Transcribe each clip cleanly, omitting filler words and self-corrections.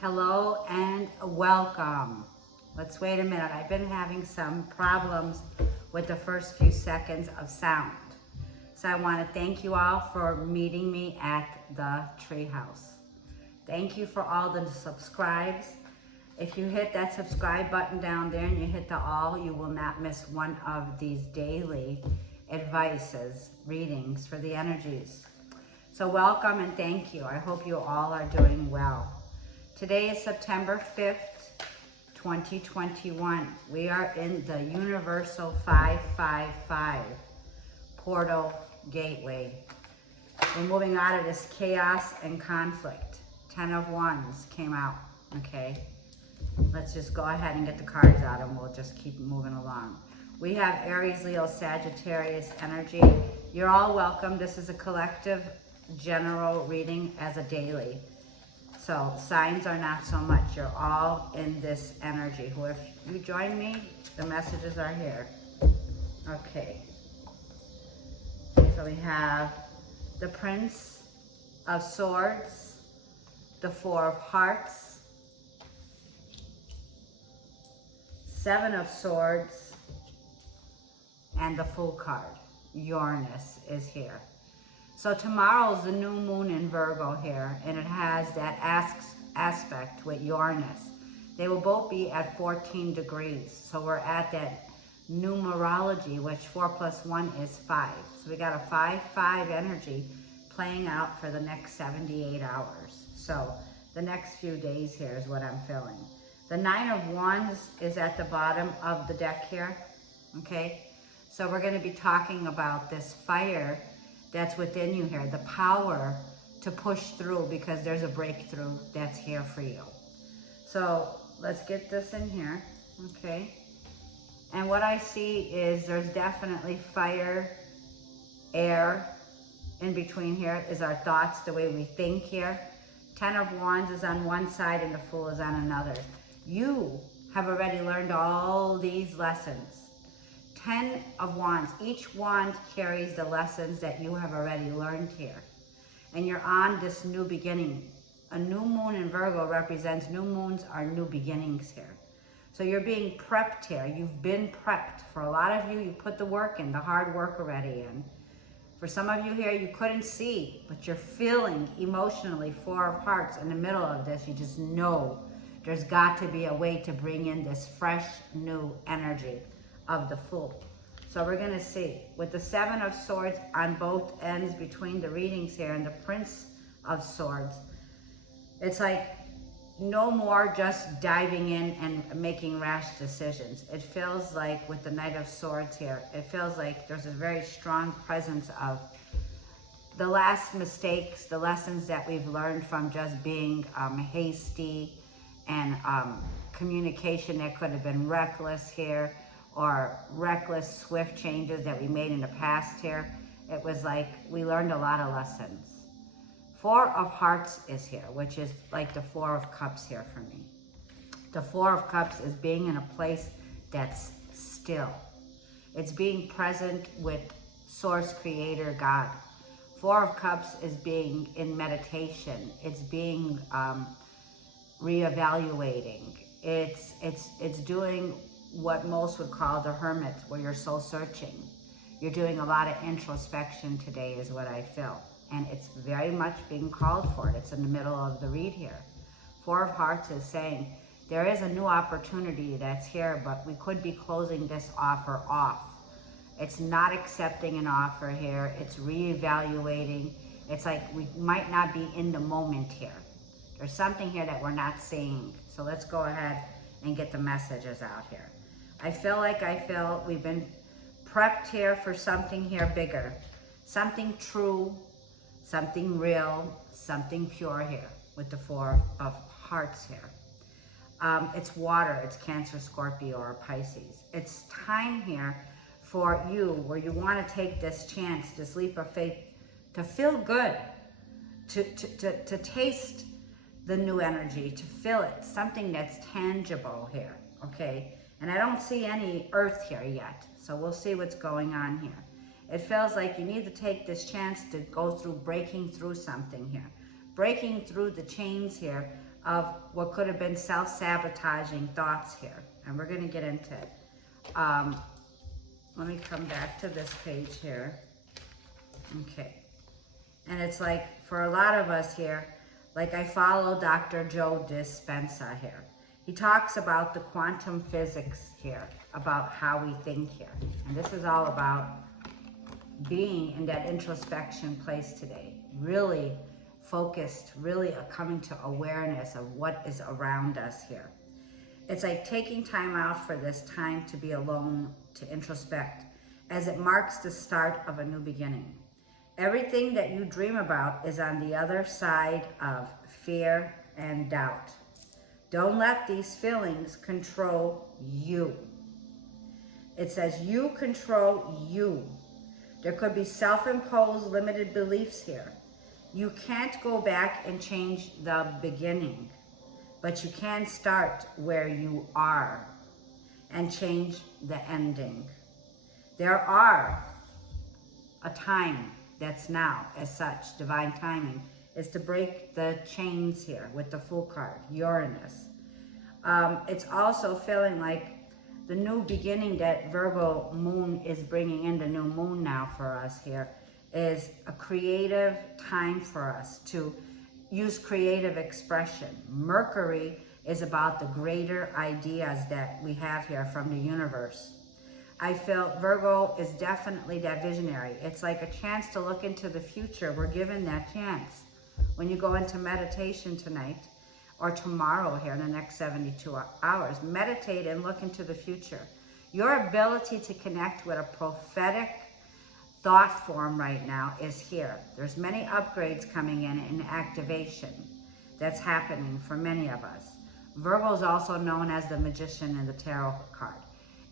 Hello and welcome. Let's wait a minute. I've been having some problems with the first few seconds of sound. So I want to thank you all for meeting me at the Treehouse. Thank you for all the subscribes. If you hit that subscribe button down there and you hit the all, you will not miss one of these daily advices, readings for the energies. So welcome and thank you. I hope you all are doing well. Today is September 5th, 2021. We are in the Universal 555 portal gateway. We're moving out of this chaos and conflict. 10 of Wands came out, okay? Let's just go ahead and get the cards out and we'll just keep moving along. We have Aries, Leo, Sagittarius energy. You're all welcome. This is a collective general reading as a daily. So signs are not so much. You're all in this energy. If you join me, the messages are here. Okay. So we have the Prince of Swords, the Four of Hearts, Seven of Swords, and the Fool card. Uranus is here. So tomorrow's the new moon in Virgo here, and it has that aspect with Uranus. They will both be at 14 degrees. So we're at that numerology, which 4 plus 1 is 5. So we got a 5-5 energy playing out for the next 78 hours. So the next few days here is what I'm feeling. The 9 of Wands is at the bottom of the deck here, okay? So we're gonna be talking about this fire that's within you here, the power to push through because there's a breakthrough that's here for you. So let's get this in here, okay? And what I see is there's definitely fire, air in between here is our thoughts, the way we think here. 10 of Wands is on one side and the Fool is on another. You have already learned all these lessons. 10 of Wands, each wand carries the lessons that you have already learned here. And you're on this new beginning. A new moon in Virgo represents new moons are new beginnings here. So you're being prepped here. You've been prepped. For a lot of you, you put the work in, the hard work already in. For some of you here, you couldn't see, but you're feeling emotionally 4 of Hearts in the middle of this. You just know there's got to be a way to bring in this fresh, new energy of the Fool. So we're going to see with the 7 of Swords on both ends between the readings here and the Prince of Swords. It's like no more just diving in and making rash decisions. It feels like with the Knight of Swords here, it feels like there's a very strong presence of the last mistakes, the lessons that we've learned from just being hasty and communication that could have been reckless here, or reckless, swift changes that we made in the past here. It was like we learned a lot of lessons. 4 of Hearts is here, which is like the 4 of Cups here for me. The 4 of Cups is being in a place that's still. It's being present with Source, Creator, God. 4 of Cups is being in meditation. It's being reevaluating. It's doing what most would call the hermit, where you're soul searching. You're doing a lot of introspection today is what I feel. And it's very much being called for. It's in the middle of the read here. 4 of Hearts is saying there is a new opportunity that's here, but we could be closing this offer off. It's not accepting an offer here. It's reevaluating. It's like we might not be in the moment here. There's something here that we're not seeing. So let's go ahead and get the messages out here. I feel we've been prepped here for something here bigger. Something true, something real, something pure here with the 4 of Hearts here. It's water, it's Cancer, Scorpio, or Pisces. It's time here for you where you want to take this chance, this leap of faith, to feel good, to taste the new energy, to feel it, something that's tangible here, okay? And I don't see any earth here yet, so we'll see what's going on here. It feels like you need to take this chance to go through breaking through something here. Breaking through the chains here of what could have been self-sabotaging thoughts here. And we're going to get into it. Let me come back to this page here. Okay. And it's like, for a lot of us here, like I follow Dr. Joe Dispenza here. He talks about the quantum physics here, about how we think here. And this is all about being in that introspection place today. Really focused, really coming to awareness of what is around us here. It's like taking time out for this time to be alone, to introspect, as it marks the start of a new beginning. Everything that you dream about is on the other side of fear and doubt. Don't let these feelings control you. It says you control you. There could be self-imposed limited beliefs here. You can't go back and change the beginning, but you can start where you are and change the ending. There are a time that's now, as such, divine timing, is to break the chains here with the Fool card, Uranus. It's also feeling like the new beginning that Virgo moon is bringing in, the new moon now for us here, is a creative time for us to use creative expression. Mercury is about the greater ideas that we have here from the universe. I feel Virgo is definitely that visionary. It's like a chance to look into the future. We're given that chance. When you go into meditation tonight or tomorrow here in the next 72 hours, meditate and look into the future. Your ability to connect with a prophetic thought form right now is here. There's many upgrades coming in activation that's happening for many of us. Virgo is also known as the magician in the tarot card.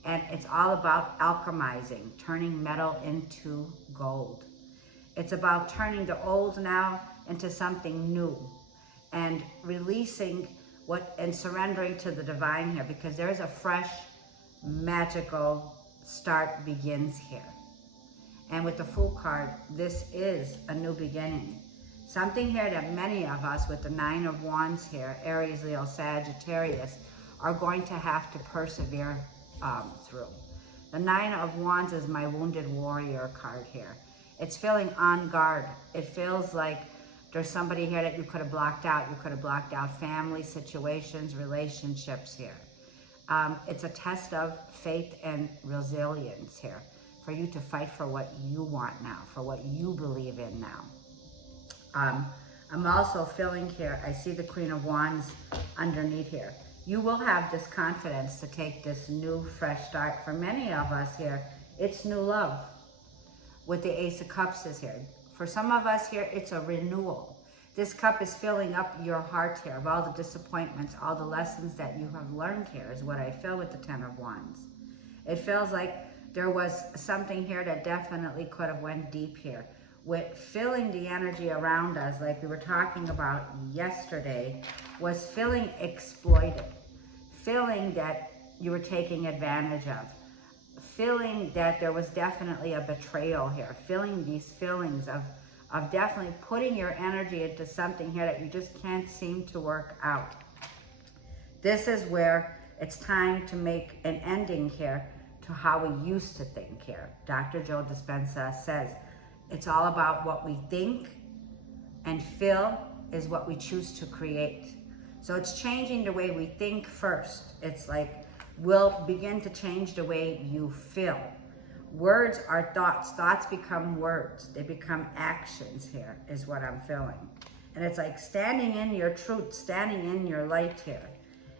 And it's all about alchemizing, turning metal into gold. It's about turning the old now into something new and releasing and surrendering to the divine here, because there's a fresh, magical start begins here. And with the Fool card, this is a new beginning. Something here that many of us with the Nine of Wands here, Aries, Leo, Sagittarius, are going to have to persevere through. The Nine of Wands is my Wounded Warrior card here. It's feeling on guard. It feels like there's somebody here that you could have blocked out. You could have blocked out family situations, relationships here. It's a test of faith and resilience here for you to fight for what you want now, for what you believe in now. I'm also feeling here, I see the Queen of Wands underneath here. You will have this confidence to take this new, fresh start. For many of us here, it's new love. With the Ace of Cups is here. For some of us here, it's a renewal. This cup is filling up your heart here of all the disappointments, all the lessons that you have learned here is what I feel with the Ten of Wands. It feels like there was something here that definitely could have went deep here. With feeling the energy around us, like we were talking about yesterday, was feeling exploited. Feeling that you were taking advantage of. Feeling that there was definitely a betrayal here. Feeling these feelings of definitely putting your energy into something here that you just can't seem to work out. This is where it's time to make an ending here to how we used to think here. Dr. Joe Dispenza says, it's all about what we think and feel is what we choose to create. So it's changing the way we think first. It's like, we'll begin to change the way you feel. Words are thoughts. Thoughts become words. They become actions here, is what I'm feeling. And it's like standing in your truth, standing in your light here.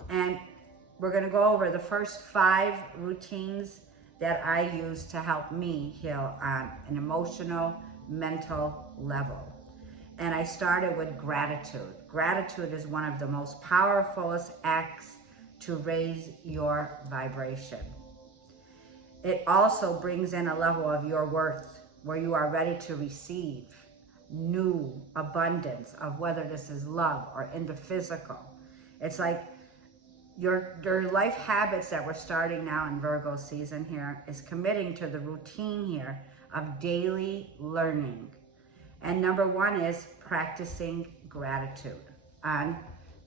And we're going to go over the first 5 routines that I use to help me heal on an emotional, mental level. And I started with gratitude. Gratitude is one of the most powerfulest acts to raise your vibration. It also brings in a level of your worth where you are ready to receive new abundance of whether this is love or in the physical. It's like your life habits that we're starting now in Virgo season here is committing to the routine here of daily learning. And number 1 is practicing gratitude on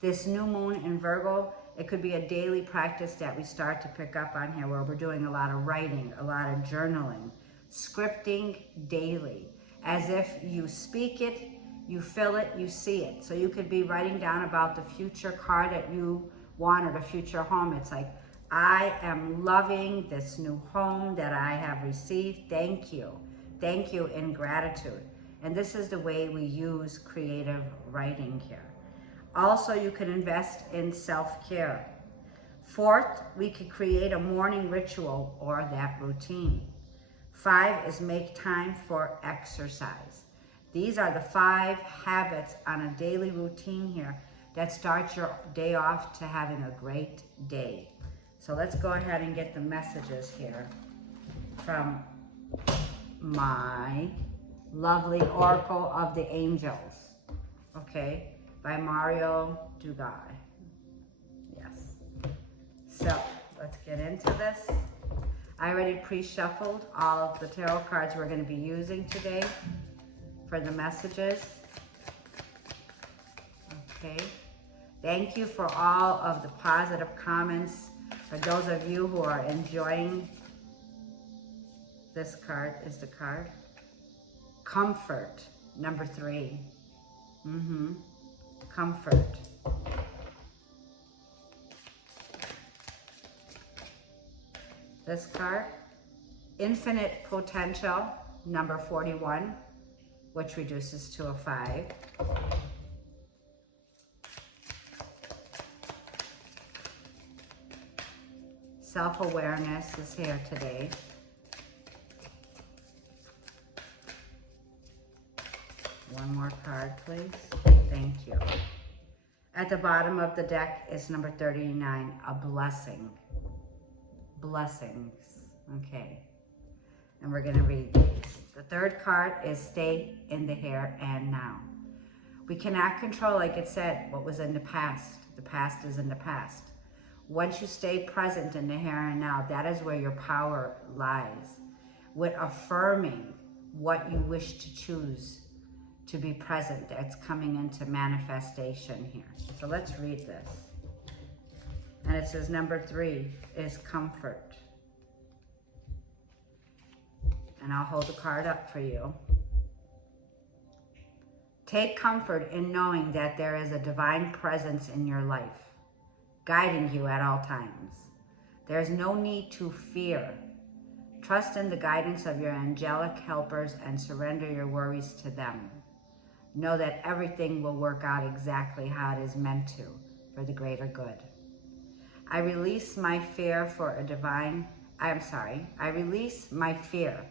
This new moon in Virgo, it could be a daily practice that we start to pick up on here, where we're doing a lot of writing, a lot of journaling, scripting daily, as if you speak it, you feel it, you see it. So you could be writing down about the future car that you want, or the future home. It's like, I am loving this new home that I have received. Thank you. Thank you in gratitude. And this is the way we use creative writing here. Also, you can invest in self-care. Fourth, we could create a morning ritual or that routine. 5 is make time for exercise. These are the 5 habits on a daily routine here that starts your day off to having a great day. So let's go ahead and get the messages here from my lovely Oracle of the Angels, okay, by Mario Dugai. Yes. So let's get into this. I already pre-shuffled all of the tarot cards we're going to be using today for the messages. Okay. Thank you for all of the positive comments. For those of you who are enjoying, this card is the card. Comfort, number 3. Comfort. This card, infinite potential, number 41, which reduces to a 5. Self-awareness is here today. One more card, please. Thank you. At the bottom of the deck is number 39, a blessing. Blessings. Okay. And we're going to read these. The third card is stay in the here and now. We cannot control, like it said, what was in the past. The past is in the past. Once you stay present in the here and now, that is where your power lies. With affirming what you wish to choose to be present, that's coming into manifestation here. So let's read this. And it says number 3 is comfort. And I'll hold the card up for you. Take comfort in knowing that there is a divine presence in your life, guiding you at all times. There is no need to fear. Trust in the guidance of your angelic helpers and surrender your worries to them. Know that everything will work out exactly how it is meant to, for the greater good. I release my fear for a divine, I release my fear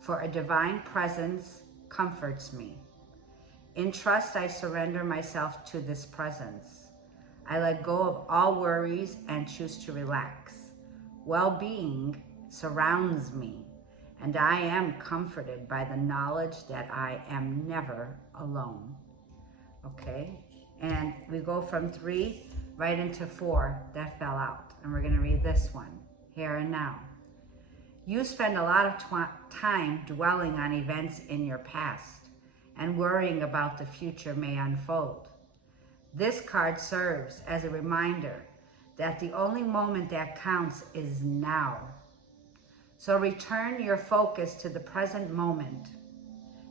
for a divine presence comforts me. In trust, I surrender myself to this presence. I let go of all worries and choose to relax. Well-being surrounds me, and I am comforted by the knowledge that I am never alone. Okay, and we go from 3 right into 4 that fell out, and we're going to read this one, here and now. You spend a lot of time dwelling on events in your past and worrying about the future may unfold. This card serves as a reminder that the only moment that counts is now. So return your focus to the present moment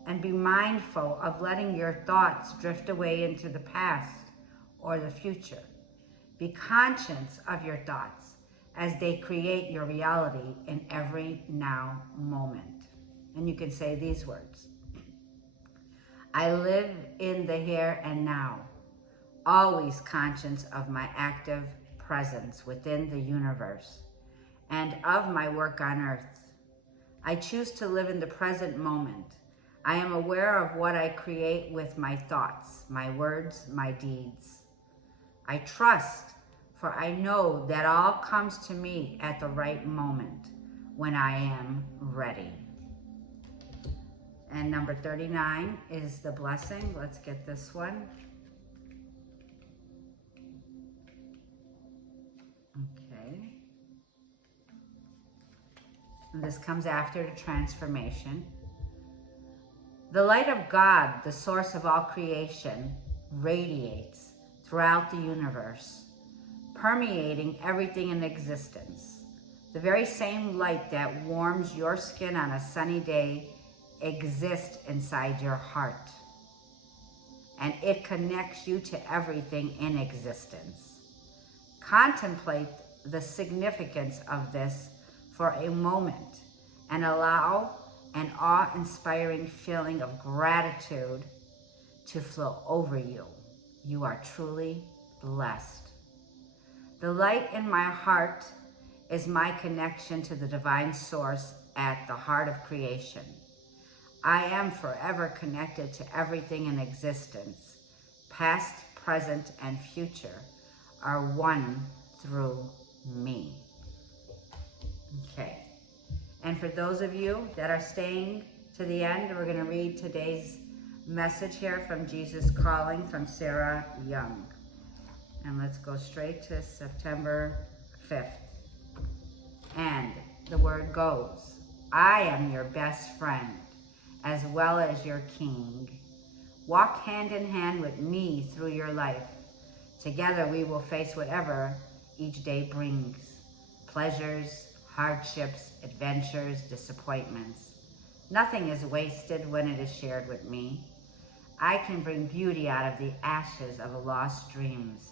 and be mindful of letting your thoughts drift away into the past or the future. Be conscious of your thoughts as they create your reality in every now moment. And you can say these words. I live in the here and now, always conscious of my active presence within the universe and of my work on earth. I choose to live in the present moment. I am aware of what I create with my thoughts, my words, my deeds. I trust, for I know that all comes to me at the right moment when I am ready. And number 39 is the blessing. Let's get this one. Okay. And this comes after the transformation. The light of God, the source of all creation, radiates throughout the universe, permeating everything in existence. The very same light that warms your skin on a sunny day exists inside your heart. And it connects you to everything in existence. Contemplate the significance of this for a moment and allow an awe-inspiring feeling of gratitude to flow over you. You are truly blessed. The light in my heart is my connection to the divine source at the heart of creation. I am forever connected to everything in existence. Past, present, and future are one through me. Okay. And for those of you that are staying to the end, we're going to read today's message here from Jesus Calling from Sarah Young. And let's go straight to September 5th. And the word goes, I am your best friend, as well as your king. Walk hand in hand with me through your life. Together we will face whatever each day brings. Pleasures, hardships, adventures, disappointments. Nothing is wasted when it is shared with me. I can bring beauty out of the ashes of lost dreams.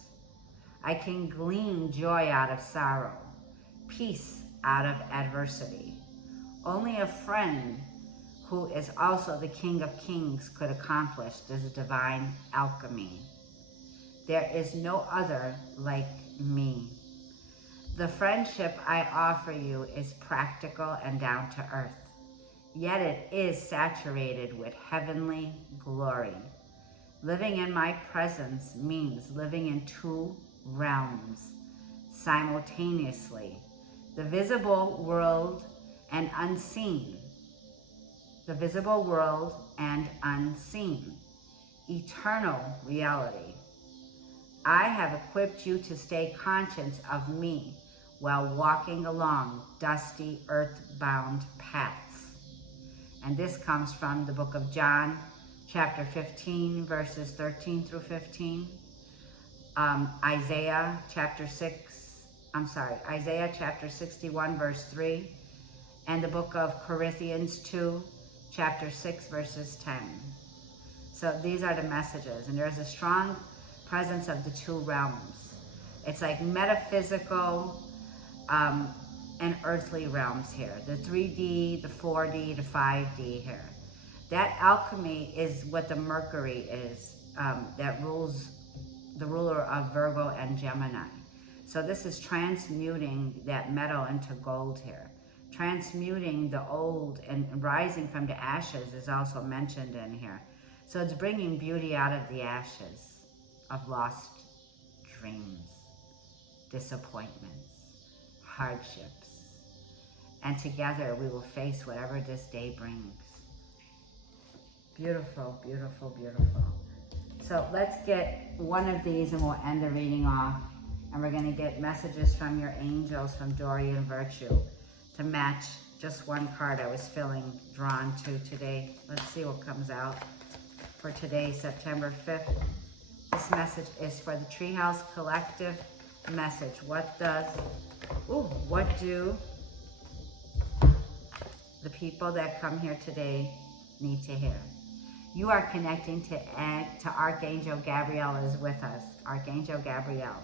I can glean joy out of sorrow, peace out of adversity. Only a friend who is also the King of Kings could accomplish this divine alchemy. There is no other like me. The friendship I offer you is practical and down to earth, yet it is saturated with heavenly glory. Living in my presence means living in two realms simultaneously, the visible world and unseen. The visible world and unseen, eternal reality. I have equipped you to stay conscious of me while walking along dusty, earth-bound paths. And this comes from the book of John, chapter 15, verses 13 through 15. Isaiah chapter 61, verse 3. And the book of Corinthians 2, chapter 6, verses 10. So these are the messages. And there's a strong presence of the two realms. It's like metaphysical and earthly realms here. The 3D, the 4D, the 5D here. That alchemy is what the Mercury is, that rules, the ruler of Virgo and Gemini. So this is transmuting that metal into gold here. Transmuting the old and rising from the ashes is also mentioned in here. So it's bringing beauty out of the ashes of lost dreams, disappointments, hardships. And together we will face whatever this day brings. Beautiful, beautiful, beautiful. So let's get one of these and we'll end the reading off. And we're going to get messages from your angels from Dorian Virtue to match just one card I was feeling drawn to today. Let's see what comes out for today, September 5th. This message is for the Treehouse Collective message. What do the people that come here today need to hear? You are connecting to Archangel Gabriel is with us. Archangel Gabriel.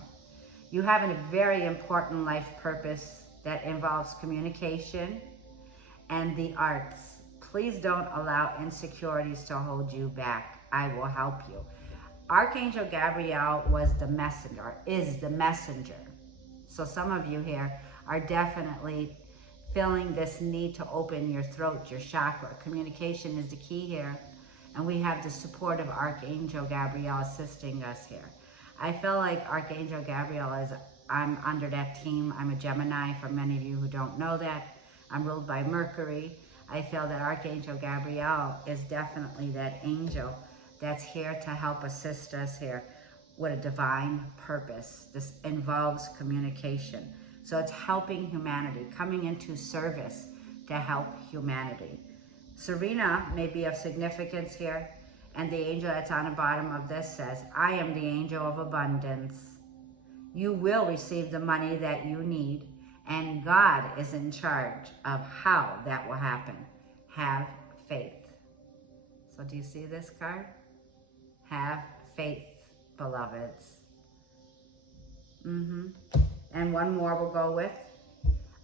You have a very important life purpose that involves communication and the arts. Please don't allow insecurities to hold you back. I will help you. Archangel Gabriel was the messenger, is the messenger. So some of you here are definitely feeling this need to open your throat, your chakra. Communication is the key here. And we have the support of Archangel Gabriel assisting us here. I feel like Archangel Gabriel is, I'm under that team. I'm a Gemini, for many of you who don't know that. I'm ruled by Mercury. I feel that Archangel Gabriel is definitely that angel that's here to help assist us here with a divine purpose. This involves communication. So it's helping humanity, coming into service to help humanity. Serena may be of significance here. And the angel that's on the bottom of this says, I am the angel of abundance. You will receive the money that you need, and God is in charge of how that will happen. Have faith. So do you see this card? Have faith, beloveds. And one more we'll go with.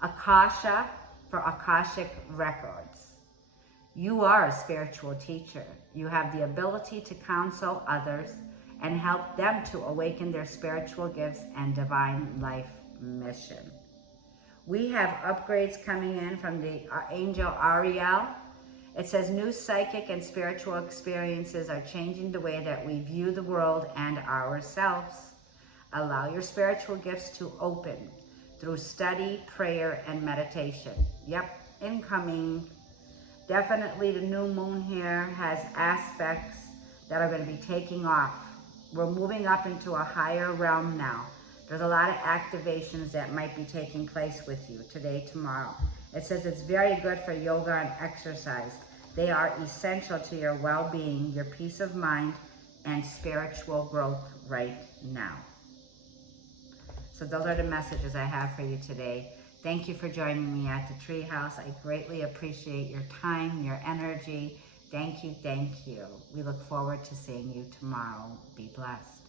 Akasha, for Akashic records. You are a spiritual teacher. You have the ability to counsel others and help them to awaken their spiritual gifts and divine life mission. We have upgrades coming in from the angel Ariel. It says new psychic and spiritual experiences are changing the way that we view the world and ourselves. Allow your spiritual gifts to open through study, prayer, and meditation. Yep, incoming. Definitely the new moon here has aspects that are going to be taking off. We're moving up into a higher realm now. There's a lot of activations that might be taking place with you today, tomorrow. It says it's very good for yoga and exercise. They are essential to your well-being, your peace of mind, and spiritual growth right now. So those are the messages I have for you today. Thank you for joining me at the Treehouse. I greatly appreciate your time, your energy. Thank you, thank you. We look forward to seeing you tomorrow. Be blessed.